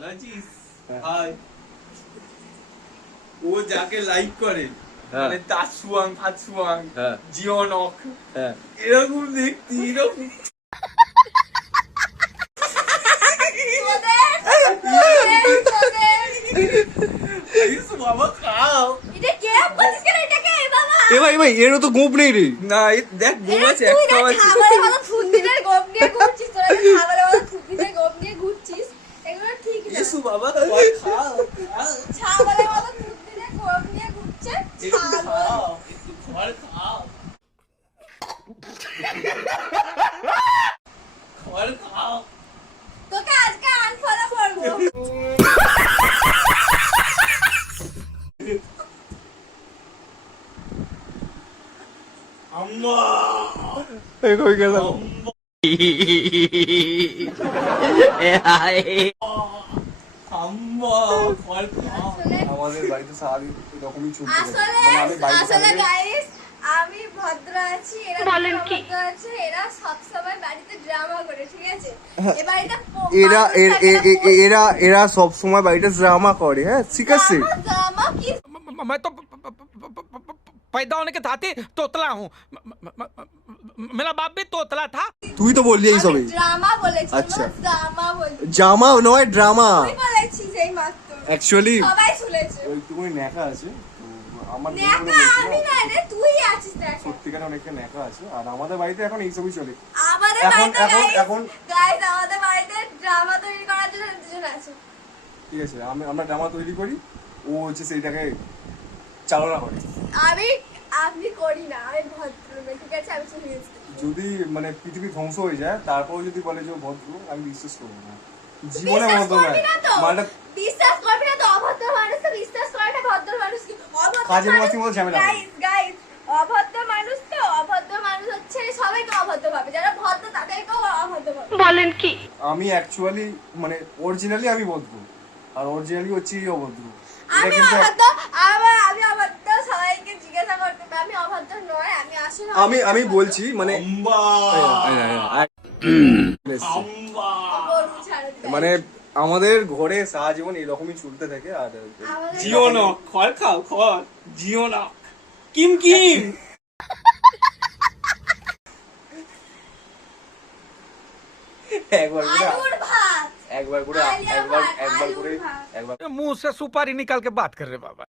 ভালো আছিস ভাই? ও যাকে লাইক করে মানে তাসুয়াং ফাতসুয়াং জিওনক এরকম দেখতি এরকম বাবা খাও এ ভাই এরও তো গোপ নেই রে। না দেখ গোপ আছে একটা আছে ইসু বাবা খাও খাও একটু খাও একটু খাবার খাও খাবার খাও তোকে আজকে আনফলো করবো। আম্মা এই কই গেল? আম্মা খাবার খাও আমাদের বাড়িতে সারাদিন এরকমই চলতে থাকে। আসলে মানে আমি বাড়িতে আসলে থাকলে গাইস আমি ভদ্র আছি, এরা বলেন কি? ভদ্র আছে, এরা সব সময় বাড়িতে ড্রামা করে, ঠিক আছে? এ বাড়িতে এরা এরা এরা সব সময় বাড়িতে ড্রামা করে, হ্যাঁ ঠিক আছে। ড্রামা কি मैं तो पैदा होने के साथ ही तोतला हूँ। मेरा बाप भी तोतला था। তুই তো বললি এই সবে। ড্রামা বলেছি, আচ্ছা। ড্রামা বলেছি, জামা নয় ড্রামা। তুই বলেছিস এই মাত্র, অ্যাকচুয়ালি সবাই শুনেছে। ওইটুকুনি ন্যাকা আছে তো আমার নেকা আমি না রে, তুই আছিস দেখ। সত্যিকারে অনেকটা ন্যাকা আছে আর আমাদের বাড়িতে এখন এইসবই চলে। আমাদের এখন- বাড়িতে এখন- গাইস এখন- গাইস আমাদের বাড়িতে ড্রামা তৈরি করার জন্য দুজন আছে। ঠিক আছে আমরা ড্রামা তৈরি করি, ও হচ্ছে সেইটাকে চালনা করে। আমি করি না, আমি ভদ্র মেয়ে, ঠিক আছে? আমি চলে গেছি। যদি মানে পৃথিবী ধ্বংস হয়ে যায় তারপরেও যদি বলে যে ও ভদ্র, আমি বিশ্বাস করবো না। জীবনে বিশ্বাস ভদ্র করবি নয় না তো? মানে বিশ্বাস করবি না তো? অভদ্র মানুষ তো বিশ্বাস করে না, ভদ্র মানুষ কি? কাজের মাসির মতো ঝামেলা করে। গাইস অভদ্র মানুষ তো, অভদ্র মানুষ হচ্ছে সবাইকে অভদ্র ভাবে, যারা ভদ্র তাদেরকেও অভদ্র ভাবে। বলেন কি? আমি অ্যাকচুয়ালি মানে অরিজিনালি আমি ভদ্র আর অরিজিনালি হচ্ছে এই অভদ্র। এটা আমি কিন্তু অভদ্র, আমি অভদ্র, সবাইকে জিজ্ঞাসা করতে হবে, আমি অভদ্র নয়, আমি আসলে আমি বলছি মানে আম্মা আম্মা গরু ছাড়ে দিবে। মানে আমাদের ঘরে সারা জীবন এরকমই চলতে থাকে আর আমাদের জিওনক খাবার খাও খাবার জিওনক কিম কিম একবার করে আলুর ভাত, একবার করে আলিয়া একবার ভাত, একবার আলুর করে ভাত। একবার मुंह से सुपारी निकाल के बात कर रहे बाबा।